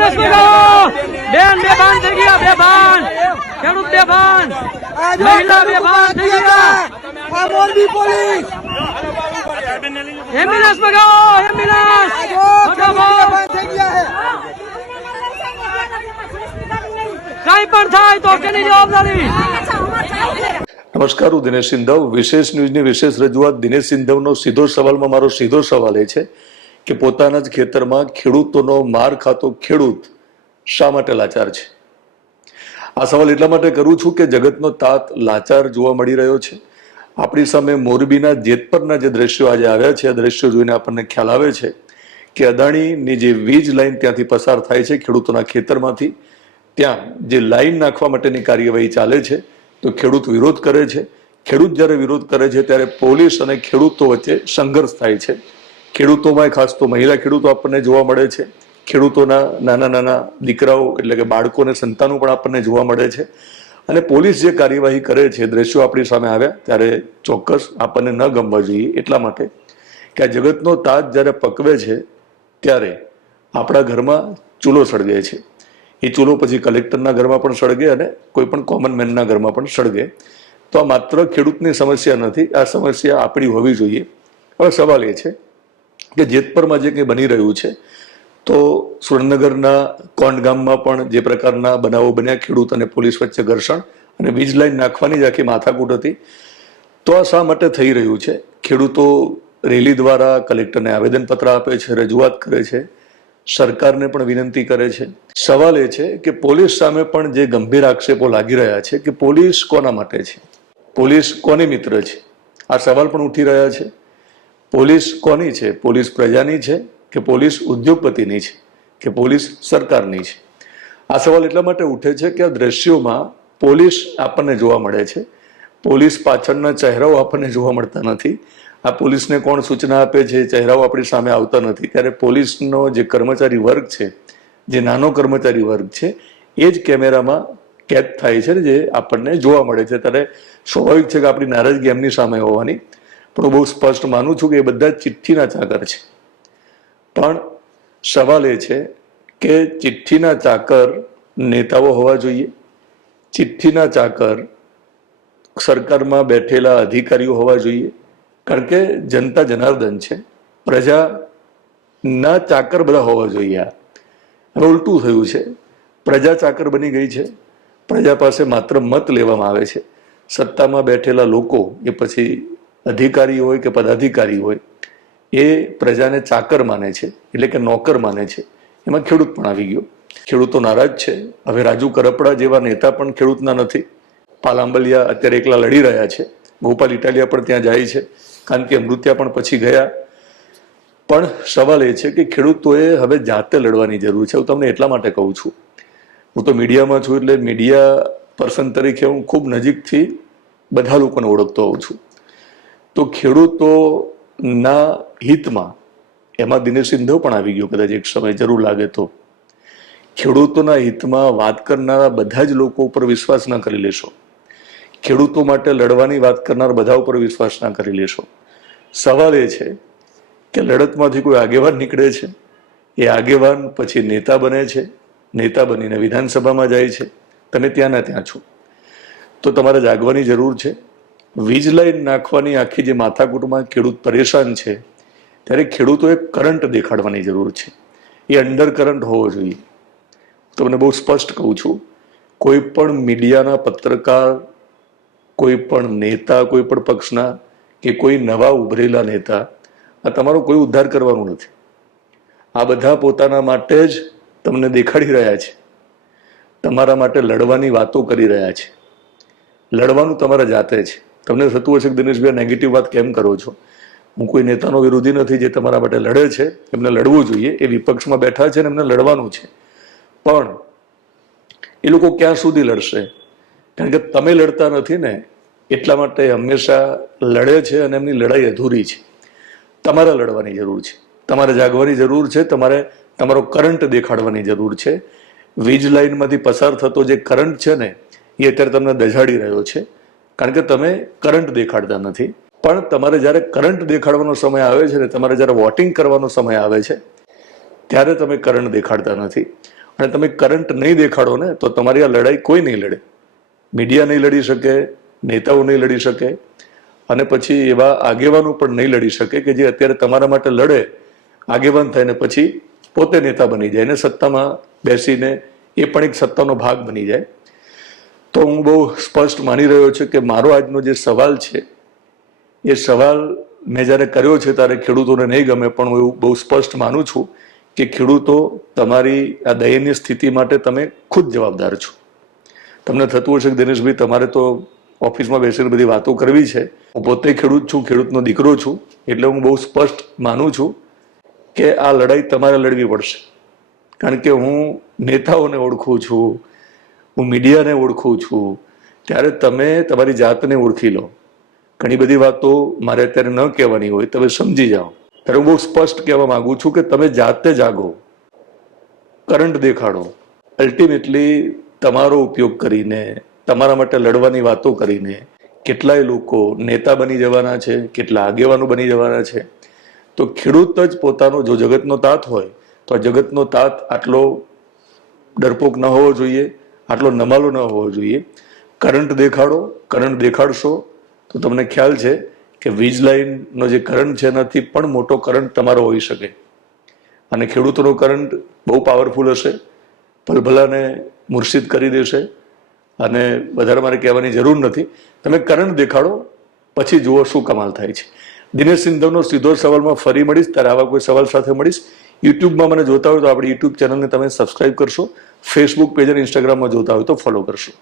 Ambulance મંગાવો બેન બેભાન થઈ ગયા બેભાન ખેડૂત બેભાન મહિલા બેભાન થઈ ગયા મોરબી પોલીસ એમ્બ્યુલન્સ મંગાવો એમ્બ્યુલન્સ થઈ ગયા કઈ પણ થાય તો કેની જવાબદારી। નમસ્કાર, હું દિનેશ સિંધવ, વિશેષ ન્યૂઝની વિશેષ રજૂઆત। દિનેશ સિંધવનો સીધો સવાલમાં મારો સીધો સવાલ એ છે કે પોતાના જ ખેતરમાં ખેડૂતોનો માર ખાતો ખેડૂત શા માટે લાચાર છે? આ સવાલ એટલા માટે કરું છું કે જગતનો તાત લાચાર જોવા મળી રહ્યો છે। આપણી સામે મોરબીના જેતપરના જે દ્રશ્યો આજે આવ્યા છે, આ દ્રશ્યો જોઈને આપણને ખ્યાલ આવે છે કે અદાણીની જે વીજ લાઈન ત્યાંથી પસાર થાય છે ખેડૂતોના ખેતરમાંથી, ત્યાં જે લાઈન નાખવા માટેની કાર્યવાહી ચાલે છે તો ખેડૂત વિરોધ કરે છે। ખેડૂત જ્યારે વિરોધ કરે છે ત્યારે પોલીસ અને ખેડૂતો વચ્ચે સંઘર્ષ થાય છે। ખેડૂતોમાં ખાસ તો મહિલા ખેડૂતો આપણને જોવા મળે છે, ખેડૂતોના નાના નાના દીકરાઓ એટલે કે બાળકોને સંતાનો પણ આપણને જોવા મળે છે। અને પોલીસ જે કાર્યવાહી કરે છે, દ્રશ્યો આપણી સામે આવ્યા ત્યારે ચોક્કસ આપણને ન ગમવા જોઈએ, એટલા માટે કે આ જગતનો તાજ જ્યારે પકવે છે ત્યારે આપણા ઘરમાં ચૂલો સળગે છે। એ ચૂલો પછી કલેક્ટરના ઘરમાં પણ સળગે અને કોઈ પણ કોમન મેનના ઘરમાં પણ સળગે। તો આ માત્ર ખેડૂતની સમસ્યા નથી, આ સમસ્યા આપણી હોવી જોઈએ। હવે સવાલ એ છે કે જેતપરમાં જે કંઈ બની રહ્યું છે, તો સુરેન્દ્રનગરના કોંડ ગામમાં પણ જે પ્રકારના બનાવો બન્યા, ખેડૂત અને પોલીસ વચ્ચે ઘર્ષણ અને વીજ લાઈન નાખવાની જ આખી માથાકૂટ હતી, તો આ શા માટે થઈ રહ્યું છે? ખેડૂતો રેલી દ્વારા કલેક્ટરને આવેદનપત્ર આપે છે, રજૂઆત કરે છે, સરકારને પણ વિનંતી કરે છે। સવાલ એ છે કે પોલીસ સામે પણ જે ગંભીર આક્ષેપો લાગી રહ્યા છે કે પોલીસ કોના માટે છે, પોલીસ કોની મિત્ર છે, આ સવાલ પણ ઉઠી રહ્યા છે। પોલીસ કોની છે? પોલીસ પ્રજાની છે કે પોલીસ ઉદ્યોગપતિની છે કે પોલીસ સરકારની છે? આ સવાલ એટલા માટે ઉઠે છે કે આ દ્રશ્યોમાં પોલીસ આપણને જોવા મળે છે, પોલીસ પાછળના ચહેરાઓ આપણને જોવા મળતા નથી। આ પોલીસને કોણ સૂચના આપે છે, ચહેરાઓ આપણી સામે આવતા નથી। ત્યારે પોલીસનો જે કર્મચારી વર્ગ છે, જે નાનો કર્મચારી વર્ગ છે, એ જ કેમેરામાં કેદ થાય છે, જે આપણને જોવા મળે છે। ત્યારે સ્વાભાવિક છે કે આપણી નારાજગી એમની સામે હોવાની, પણ હું બહુ સ્પષ્ટ માનું છું કે એ બધા ચિઠ્ઠીના ચાકર છે। પણ સવાલ એ છે કે ચિઠ્ઠીના ચાકર નેતાઓ હોવા જોઈએ, ચિઠ્ઠીના ચાકર સરકારમાં બેઠેલા અધિકારીઓ હોવા જોઈએ? કારણ કે જનતા જનાર્દન છે, પ્રજાના ચાકર બધા હોવા જોઈએ। હવે ઉલટું થયું છે, પ્રજા ચાકર બની ગઈ છે, પ્રજા પાસે માત્ર મત લેવામાં આવે છે। સત્તામાં બેઠેલા લોકો, એ પછી અધિકારી હોય કે પદાધિકારી હોય, એ પ્રજાને ચાકર માને છે, એટલે કે નોકર માને છે। એમાં ખેડૂત પણ આવી ગયો, ખેડૂતો નારાજ છે। હવે રાજુ કરપડા જેવા નેતા પણ ખેડૂતના નથી, પાલાંબલિયા અત્યારે એકલા લડી રહ્યા છે, ગોપાલ ઇટાલિયા પણ ત્યાં જાય છે, કારણ કે મૃત્યા પણ પછી ગયા। પણ સવાલ એ છે કે ખેડૂતોએ હવે જાતે લડવાની જરૂર છે। હું તમને એટલા માટે કહું છું, હું તો મીડિયામાં છું એટલે મીડિયા પર્સન તરીકે હું ખૂબ નજીકથી બધા લોકોને ઓળખતો હોઉં છું। તો ખેડૂતોના હિતમાં, એમાં દિનેશ સિંધવ પણ આવી ગયો કદાચ એક સમય, જરૂર લાગે તો, ખેડૂતોના હિતમાં વાત કરનારા બધા જ લોકો ઉપર વિશ્વાસ ના કરી લેશો, ખેડૂતો માટે લડવાની વાત કરનાર બધા ઉપર વિશ્વાસ ના કરી લેશો। સવાલ એ છે કે લડતમાંથી કોઈ આગેવાન નીકળે છે, એ આગેવાન પછી નેતા બને છે, નેતા બનીને વિધાનસભામાં જાય છે, તમે ત્યાં ના ત્યાં છો। તો તમારે જાગવાની જરૂર છે। વીજ લાઈન નાખવાની આખી જે માથાકૂટમાં ખેડૂત પરેશાન છે, ત્યારે ખેડૂતોએ કરંટ દેખાડવાની જરૂર છે, એ અંડર કરંટ હોવો જોઈએ। તમને બહુ સ્પષ્ટ કહું છું, કોઈ પણ મીડિયાના પત્રકાર, કોઈ પણ નેતા, કોઈ પણ પક્ષના કે કોઈ નવા ઉભરેલા નેતા, આ તમારો કોઈ ઉદ્ધાર કરવાનું નથી। આ બધા પોતાના માટે જ તમને દેખાડી રહ્યા છે, તમારા માટે લડવાની વાતો કરી રહ્યા છે। લડવાનું તમારા જાતે છે। તમને થતું હશે કે દિનેશભાઈ નેગેટિવ વાત કેમ કરો છો? હું કોઈ નેતાનો વિરોધી નથી, જે તમારા માટે લડે છે એમને લડવું જોઈએ, એ વિપક્ષમાં બેઠા છે ને એમને લડવાનું છે। પણ એ લોકો ક્યાં સુધી લડશે? કારણ કે તમે લડતા નથી ને, એટલા માટે હંમેશા લડે છે અને એમની લડાઈ અધૂરી છે। તમારે લડવાની જરૂર છે, તમારે જાગવાની જરૂર છે, તમારે તમારો કરંટ દેખાડવાની જરૂર છે। વીજ લાઈનમાંથી પસાર થતો જે કરંટ છે ને, એ અત્યારે તમને દઝાડી રહ્યો છે, કારણ કે તમે કરંટ દેખાડતા નથી। પણ તમારે જ્યારે કરંટ દેખાડવાનો સમય આવે છે ને, તમારે જ્યારે વોટિંગ કરવાનો સમય આવે છે, ત્યારે તમે કરંટ દેખાડતા નથી। અને તમે કરંટ નહીં દેખાડો ને તો તમારી આ લડાઈ કોઈ નહીં લડે. મીડિયા નહીં લડી શકે, નેતાઓ નહીં લડી શકે, અને પછી એવા આગેવાનો પણ નહીં લડી શકે કે જે અત્યારે તમારા માટે લડે, આગેવાન થઈને પછી પોતે નેતા બની જાય ને સત્તામાં બેસીને એ પણ એક સત્તાનો ભાગ બની જાય. તો હું બહુ સ્પષ્ટ માની રહ્યો છું કે મારો આજનો જે સવાલ છે એ સવાલ મેં જ્યારે કર્યો છે ત્યારે ખેડૂતોને નહીં ગમે, પણ હું એવું બહુ સ્પષ્ટ માનું છું કે ખેડૂતો તમારી આ દયનીય સ્થિતિ માટે તમે ખુદ જવાબદાર છો. તમને થતું હશે કે દિનેશભાઈ તમારે તો ઓફિસમાં બેસીને બધી વાતો કરવી છે. હું પોતે ખેડૂત છું, ખેડૂતનો દીકરો છું, એટલે હું બહુ સ્પષ્ટ માનું છું કે આ લડાઈ તમારે લડવી પડશે. કારણ કે હું નેતાઓને ઓળખું છું, હું મીડિયાને ઓળખું છું, ત્યારે તમે તમારી જાતને ઓળખી લો. ઘણી બધી વાતો મારે અત્યારે ન કહેવાની હોય, તમે સમજી જાઓ. ત્યારે હું બહુ સ્પષ્ટ કહેવા માંગુ છું કે તમે જાતે જાગો, કરંટ દેખાડો. અલ્ટિમેટલી તમારો ઉપયોગ કરીને, તમારા માટે લડવાની વાતો કરીને કેટલાય લોકો નેતા બની જવાના છે, કેટલા આગેવાનો બની જવાના છે. તો ખેડૂત જ પોતાનો જો જગતનો તાત હોય તો આ જગતનો તાત આટલો ડરપોક ન હોવો જોઈએ, આટલો નમાલો ન હોવો જોઈએ. કરંટ દેખાડો, કરંટ દેખાડશો તો તમને ખ્યાલ છે કે વીજ લાઈનનો જે કરંટ છે એનાથી પણ મોટો કરંટ તમારો હોઈ શકે. અને ખેડૂતોનો કરંટ બહુ પાવરફુલ હશે, ભલભલાને મુર્શિદ કરી દેશે, અને વધારે મારે કહેવાની જરૂર નથી. તમે કરંટ દેખાડો, પછી જુઓ શું કમાલ થાય છે. દિનેશ સિંધવનો સીધો સવાલમાં ફરી મળીશ, ત્યારે આવા કોઈ સવાલ સાથે મળીશ. યુટ્યુબમાં મને જોતા હોય તો આપણી યુટ્યુબ ચેનલને તમે સબસ્ક્રાઇબ કરશો, ફેસબુક પેજ અને ઇન્સ્ટાગ્રામમાં જોતા હોય તો ફોલો કરશો.